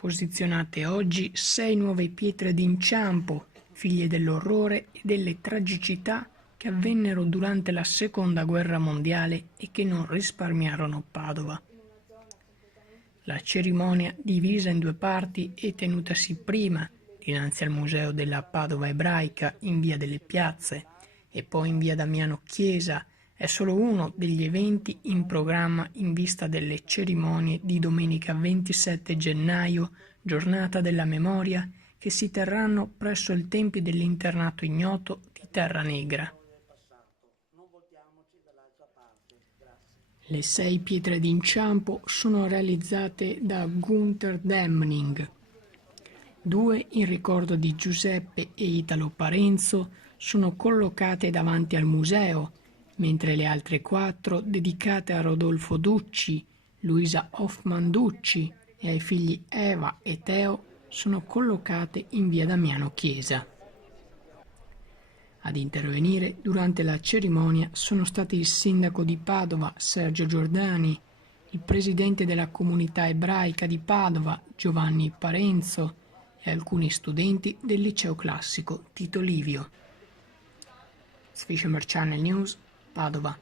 posizionate oggi 6 nuove pietre d'inciampo, figlie dell'orrore e delle tragicità che avvennero durante la Seconda Guerra Mondiale e che non risparmiarono Padova. La cerimonia, divisa in 2 parti e tenutasi prima dinanzi al Museo della Padova Ebraica in Via delle Piazze e poi in Via Damiano Chiesa, è solo uno degli eventi in programma in vista delle cerimonie di domenica 27 gennaio, giornata della memoria, che si terranno presso il Tempio dell'Internato Ignoto di Terra Negra. Le 6 pietre d'inciampo sono realizzate da Gunther Demning. 2 in ricordo di Giuseppe e Italo Parenzo sono collocate davanti al museo, mentre le altre 4, dedicate a Rodolfo Ducci, Luisa Hoffman Ducci e ai figli Eva e Teo, sono collocate in via Damiano Chiesa. Ad intervenire durante la cerimonia sono stati il sindaco di Padova, Sergio Giordani, il presidente della comunità ebraica di Padova, Giovanni Parenzo, e alcuni studenti del liceo classico Tito Livio. Swisher Channel News, Padova.